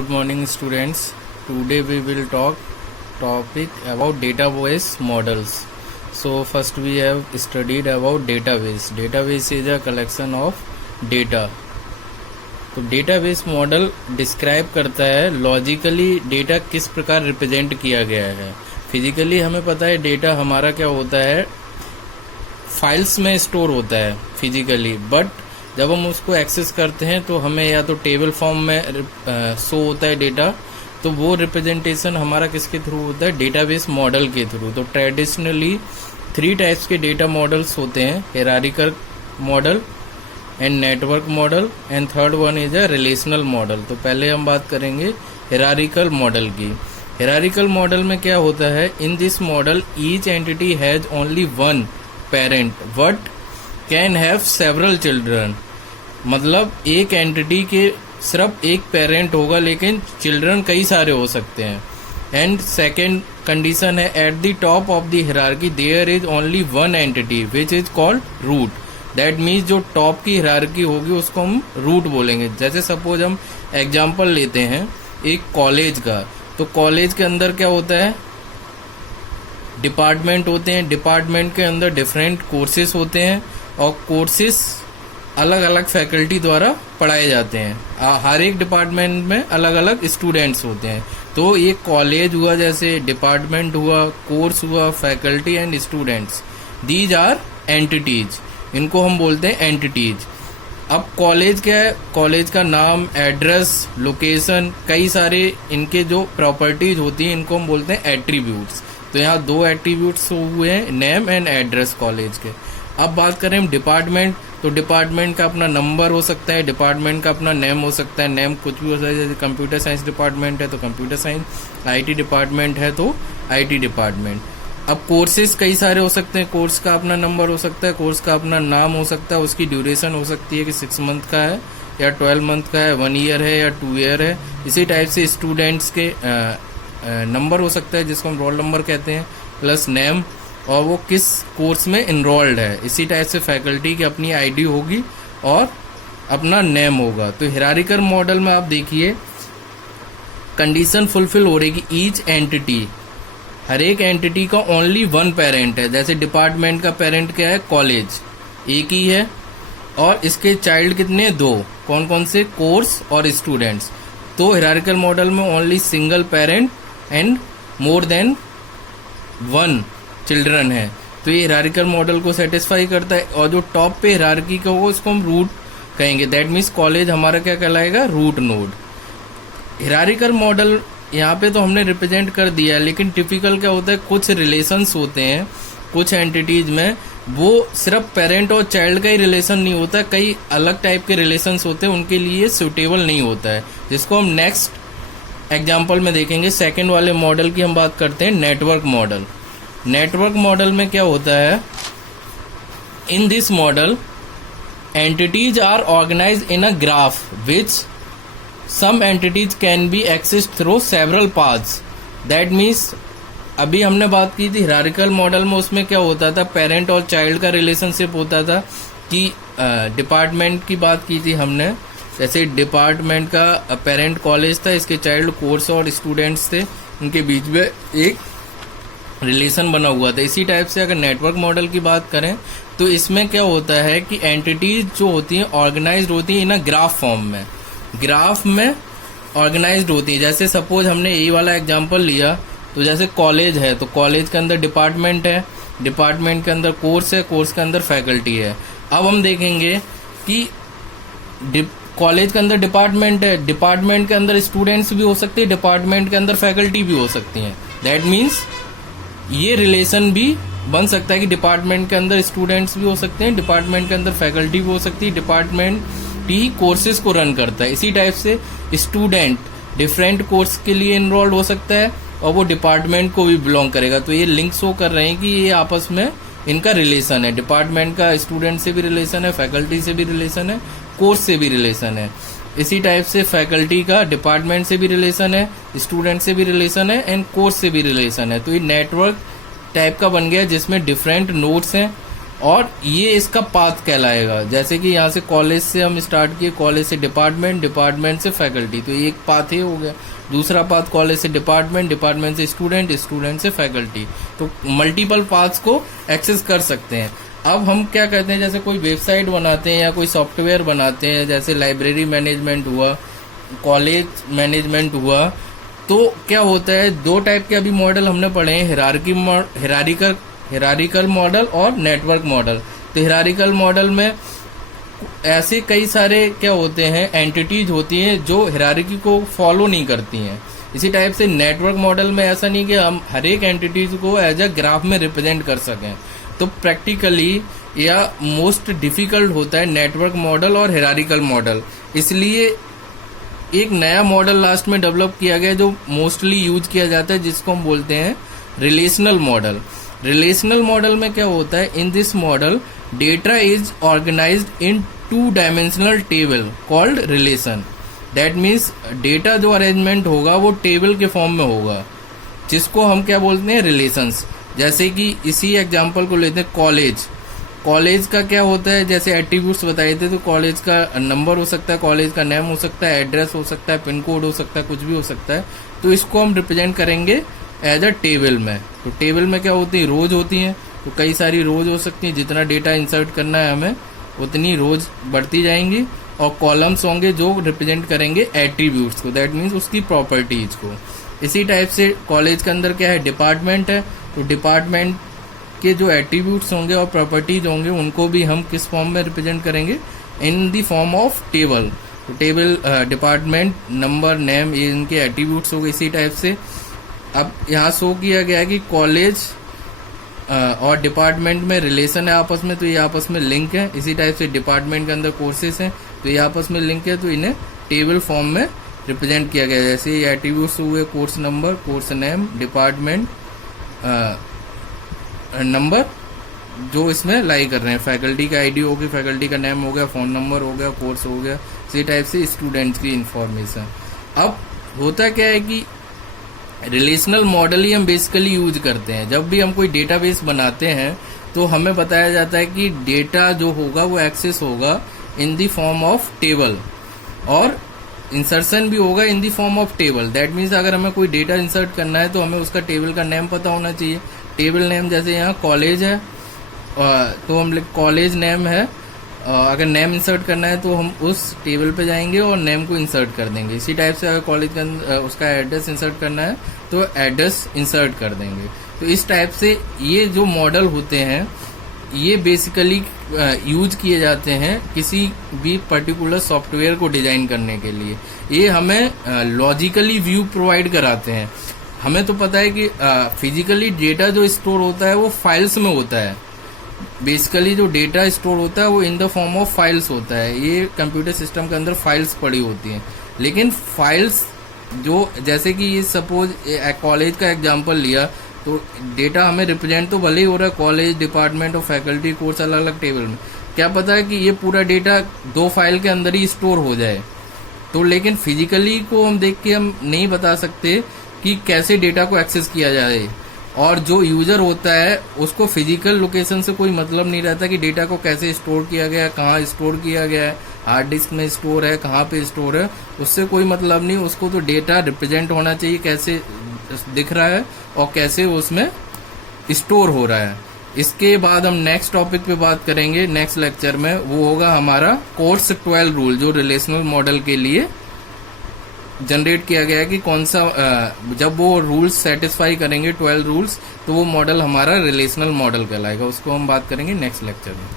Good morning students. Today we will talk topic about database models. So first we have studied about database. Database is a collection of data. तो database model describe करता है logically data किस प्रकार represent किया गया है. Physically हमें पता है डेटा हमारा क्या होता है, फाइल्स में स्टोर होता है फिजिकली, बट जब हम उसको एक्सेस करते हैं तो हमें या तो टेबल फॉर्म में शो होता है डेटा, तो वो रिप्रेजेंटेशन हमारा किसके थ्रू होता है, डेटाबेस मॉडल के थ्रू. तो ट्रेडिशनली 3 टाइप्स के डेटा मॉडल्स होते हैं, hierarchical model and network model and third one is a relational model. तो पहले हम बात करेंगे हिरारिकल मॉडल की. हिरारिकल मॉडल में क्या होता है, in this model each entity has only one parent but can have several children. मतलब एक एंटिटी के सिर्फ एक पेरेंट होगा लेकिन चिल्ड्रन कई सारे हो सकते हैं. एंड सेकेंड कंडीशन है, at the top of the hierarchy there is only one entity which is called root. That means जो टॉप की हिरार्की होगी उसको हम रूट बोलेंगे. जैसे सपोज हम एग्जाम्पल लेते हैं एक कॉलेज का, तो कॉलेज के अंदर क्या होता है, डिपार्टमेंट होते हैं. डिपार्टमेंट के अंदर डिफरेंट कोर्सेज होते हैं और कोर्सेज अलग अलग फैकल्टी द्वारा पढ़ाए जाते हैं. हर एक डिपार्टमेंट में अलग अलग स्टूडेंट्स होते हैं. तो ये कॉलेज हुआ, जैसे डिपार्टमेंट हुआ, कोर्स हुआ, faculty and students, these are entities. इनको हम बोलते हैं एंटिटीज. अब कॉलेज क्या है, कॉलेज का नाम, एड्रेस, लोकेशन, कई सारे इनके जो प्रॉपर्टीज होती हैं इनको हम बोलते हैं एट्रीब्यूट्स. तो यहाँ 2 एट्रीब्यूट्स हुए हैं, नेम एंड एड्रेस कॉलेज के. अब बात करें हम डिपार्टमेंट, तो डिपार्टमेंट का अपना नंबर हो सकता है, डिपार्टमेंट का अपना नेम हो सकता है. नेम कुछ भी हो सकता है, जैसे कंप्यूटर साइंस डिपार्टमेंट है तो कंप्यूटर साइंस, आईटी डिपार्टमेंट है तो आईटी डिपार्टमेंट. अब कोर्सेज कई सारे हो सकते हैं, कोर्स का अपना नंबर हो सकता है, कोर्स का अपना नाम हो सकता है, उसकी ड्यूरेशन हो सकती है कि 6 मंथ का है या 12 मंथ का है, 1 ईयर है या 2 ईयर है. इसी टाइप से स्टूडेंट्स के नंबर हो सकता है जिसको हम रोल नंबर कहते हैं, प्लस नेम और वो किस कोर्स में इनरोल्ड है. इसी टाइप से फैकल्टी की अपनी आईडी होगी और अपना नेम होगा. तो हिरारिकल मॉडल में आप देखिए कंडीशन फुलफिल हो रही कि ईच एंटिटी, हर एक एंटिटी का ओनली वन पेरेंट है. जैसे डिपार्टमेंट का पेरेंट क्या है, कॉलेज, एक ही है, और इसके चाइल्ड कितने, 2. कौन कौन से, कोर्स और स्टूडेंट्स. तो हिरारिकल मॉडल में only single parent and more than 1 children है. तो ये हिरारिकल मॉडल को सेटिस्फाई करता है. और जो टॉप पे हिरार्की का हो इसको हम रूट कहेंगे. दैट मीन्स कॉलेज हमारा क्या कहलाएगा, रूट नोड. हिरारिकल मॉडल यहाँ पे तो हमने रिप्रेजेंट कर दिया है, लेकिन टिपिकल क्या होता है, कुछ रिलेशंस होते हैं कुछ एंटिटीज में, वो सिर्फ पेरेंट और चाइल्ड का ही रिलेशन नहीं होता, कई अलग टाइप के रिलेशंस होते हैं, उनके लिए सुटेबल नहीं होता है, जिसको हम नेक्स्ट एग्जाम्पल में देखेंगे. सेकेंड वाले मॉडल की हम बात करते हैं, नेटवर्क मॉडल. नेटवर्क मॉडल में क्या होता है, in this model entities are organised in a graph which some entities can be accessed through several paths. That means अभी हमने बात की थी हिरारिकल मॉडल में, उसमें क्या होता था, पेरेंट और चाइल्ड का रिलेशनशिप होता था. कि डिपार्टमेंट की बात की थी हमने, जैसे डिपार्टमेंट का पेरेंट कॉलेज था, इसके चाइल्ड कोर्स और स्टूडेंट्स थे, उनके बीच में एक रिलेशन बना हुआ था. इसी टाइप से अगर नेटवर्क मॉडल की बात करें तो इसमें क्या होता है कि एंटिटीज जो होती हैं ऑर्गेनाइज्ड होती हैं इन अ ग्राफ फॉर्म में, ग्राफ में ऑर्गेनाइज्ड होती है. जैसे सपोज हमने यही वाला एग्जांपल लिया, तो जैसे कॉलेज है तो कॉलेज के अंदर डिपार्टमेंट है, डिपार्टमेंट के अंदर कोर्स है, कोर्स के अंदर फैकल्टी है. अब हम देखेंगे कि कॉलेज के अंदर डिपार्टमेंट है, डिपार्टमेंट के अंदर स्टूडेंट्स भी हो सकते हैं, डिपार्टमेंट के अंदर फैकल्टी भी हो सकती हैं. दैट मीन्स ये रिलेशन भी बन सकता है कि डिपार्टमेंट के अंदर स्टूडेंट्स भी हो सकते हैं, डिपार्टमेंट के अंदर फैकल्टी भी हो सकती है, डिपार्टमेंट ही कोर्सेज को रन करता है. इसी टाइप से स्टूडेंट डिफरेंट कोर्स के लिए इनरोल्ड हो सकता है और वो डिपार्टमेंट को भी बिलोंग करेगा. तो ये लिंक शो कर रहे हैं कि ये आपस में इनका रिलेशन है. डिपार्टमेंट का स्टूडेंट से भी रिलेशन है, फैकल्टी से भी रिलेशन है, कोर्स से भी रिलेशन है. इसी टाइप से फैकल्टी का डिपार्टमेंट से भी रिलेशन है, स्टूडेंट से भी रिलेशन है एंड कोर्स से भी रिलेशन है. तो ये नेटवर्क टाइप का बन गया जिसमें डिफरेंट नोड्स हैं और ये इसका पाथ कहलाएगा। जैसे कि यहाँ से कॉलेज से हम स्टार्ट किए, कॉलेज से डिपार्टमेंट, डिपार्टमेंट से फैकल्टी, तो ये एक पाथ ही हो गया। दूसरा पाथ कॉलेज से डिपार्टमेंट, डिपार्टमेंट से स्टूडेंट, स्टूडेंट से फैकल्टी, तो मल्टीपल पाथ्स को एक्सेस कर सकते हैं। अब हम क्या कहते हैं, जैसे कोई वेबसाइट बनाते हैं या कोई सॉफ्टवेयर बनाते हैं, जैसे लाइब्रेरी मैनेजमेंट हुआ, कॉलेज मैनेजमेंट हुआ, तो क्या होता है, दो टाइप के अभी मॉडल हमने पढ़े हैं, हिरारिकल मॉडल और नेटवर्क मॉडल। तो हिरारिकल मॉडल में ऐसे कई सारे क्या होते हैं, एंटिटीज होती हैं जो हिरारिकी को फॉलो नहीं करती हैं। इसी टाइप से नेटवर्क मॉडल में ऐसा नहीं कि हम हर एक एंटिटीज को एज अ ग्राफ में रिप्रेजेंट कर सकें। तो प्रैक्टिकली या मोस्ट डिफिकल्ट होता है नेटवर्क मॉडल और हिरारिकल मॉडल। इसलिए एक नया मॉडल लास्ट में डेवलप किया गया जो मोस्टली यूज किया जाता है, जिसको हम बोलते हैं रिलेशनल मॉडल। रिलेशनल मॉडल में क्या होता है, in this model data is organised in 2 dimensional table called relation. That means data जो अरेंजमेंट होगा वो टेबल के फॉर्म में होगा, जिसको हम क्या बोलते हैं, रिलेशंस। जैसे कि इसी एग्जांपल को लेते हैं, कॉलेज का क्या होता है, जैसे एट्रीब्यूट्स बताए थे, तो कॉलेज का नंबर हो सकता है, कॉलेज का नेम हो सकता है, एड्रेस हो सकता है, पिन कोड हो सकता है, कुछ भी हो सकता है। तो इसको हम रिप्रेजेंट करेंगे एज अ टेबल में। तो टेबल में क्या होती है, रोज होती हैं, तो कई सारी रोज हो सकती हैं, जितना डेटा इंसर्ट करना है हमें उतनी रोज बढ़ती जाएंगी। और कॉलम्स होंगे जो रिप्रेजेंट करेंगे एट्रीब्यूट्स को, दैट मीन्स उसकी प्रॉपर्टीज को। इसी टाइप से कॉलेज के अंदर क्या है, डिपार्टमेंट है, तो डिपार्टमेंट के जो एट्रीब्यूट्स होंगे और प्रॉपर्टीज होंगे उनको भी हम किस फॉर्म में रिप्रेजेंट करेंगे, in the form of table. तो टेबल, डिपार्टमेंट, नंबर, नेम, ये इनके एट्रीब्यूट्स हो गए। इसी टाइप से अब यहाँ शो किया गया है कि कॉलेज और डिपार्टमेंट में रिलेशन है आपस में, तो ये आपस में लिंक है। इसी टाइप से डिपार्टमेंट के अंदर कोर्सेस हैं, तो ये आपस में लिंक है, तो इन्हें टेबल फॉर्म में रिप्रेजेंट किया गया है। जैसे ये एट्रीब्यूट्स हुए, course number, course name, department number, जो इसमें लाई कर रहे हैं। फैकल्टी का आईडी हो गई, फैकल्टी का नेम हो गया, फोन नंबर हो गया, कोर्स हो गया। इसी टाइप से स्टूडेंट्स की इंफॉर्मेशन। अब होता क्या है कि रिलेशनल मॉडल ही हम बेसिकली यूज करते हैं। जब भी हम कोई डेटाबेस बनाते हैं तो हमें बताया जाता है कि डेटा जो होगा वो एक्सेस होगा in the form of table, और इंसर्शन भी होगा in the form of table. That means अगर हमें कोई डेटा इंसर्ट करना है तो हमें उसका टेबल का नेम पता होना चाहिए। टेबल नेम जैसे यहाँ कॉलेज है, तो हम कॉलेज नेम है, अगर नेम इंसर्ट करना है तो हम उस टेबल पे जाएंगे और नेम को इंसर्ट कर देंगे। इसी टाइप से अगर कॉलेज का उसका एड्रेस इंसर्ट करना है तो एड्रेस इंसर्ट कर देंगे। तो इस टाइप से ये जो मॉडल होते हैं ये बेसिकली यूज किए जाते हैं किसी भी पर्टिकुलर सॉफ्टवेयर को डिजाइन करने के लिए। ये हमें लॉजिकली व्यू प्रोवाइड कराते हैं। हमें तो पता है कि फिजिकली डेटा जो स्टोर होता है वो फाइल्स में होता है। बेसिकली जो डेटा स्टोर होता है वो in the form of files होता है। ये कंप्यूटर सिस्टम के अंदर फाइल्स पड़ी होती हैं, लेकिन फाइल्स जो जैसे कि ये सपोज कॉलेज का एग्जांपल लिया तो डेटा हमें रिप्रेजेंट तो भले ही हो रहा है कॉलेज, डिपार्टमेंट और फैकल्टी, कोर्स अलग अलग टेबल में। क्या पता है कि ये पूरा डेटा 2 फाइल के अंदर ही स्टोर हो जाए। तो लेकिन फिजिकली को हम देख के हम नहीं बता सकते कि कैसे डेटा को एक्सेस किया जाए। और जो यूजर होता है उसको फिजिकल लोकेशन से कोई मतलब नहीं रहता कि डेटा को कैसे स्टोर किया गया है, कहाँ स्टोर किया गया है, हार्ड डिस्क में स्टोर है, कहाँ पे स्टोर है, उससे कोई मतलब नहीं। उसको तो डेटा रिप्रेजेंट होना चाहिए कैसे दिख रहा है और कैसे उसमें स्टोर हो रहा है। इसके बाद हम नेक्स्ट टॉपिक पे बात करेंगे नेक्स्ट लेक्चर में, वो होगा हमारा कोर्स 12 रूल, जो रिलेशनल मॉडल के लिए जनरेट किया गया है कि कौन सा जब वो रूल्स सेटिस्फाई करेंगे 12 रूल्स तो वो मॉडल हमारा रिलेशनल मॉडल कहलाएगा। उसको हम बात करेंगे नेक्स्ट लेक्चर में।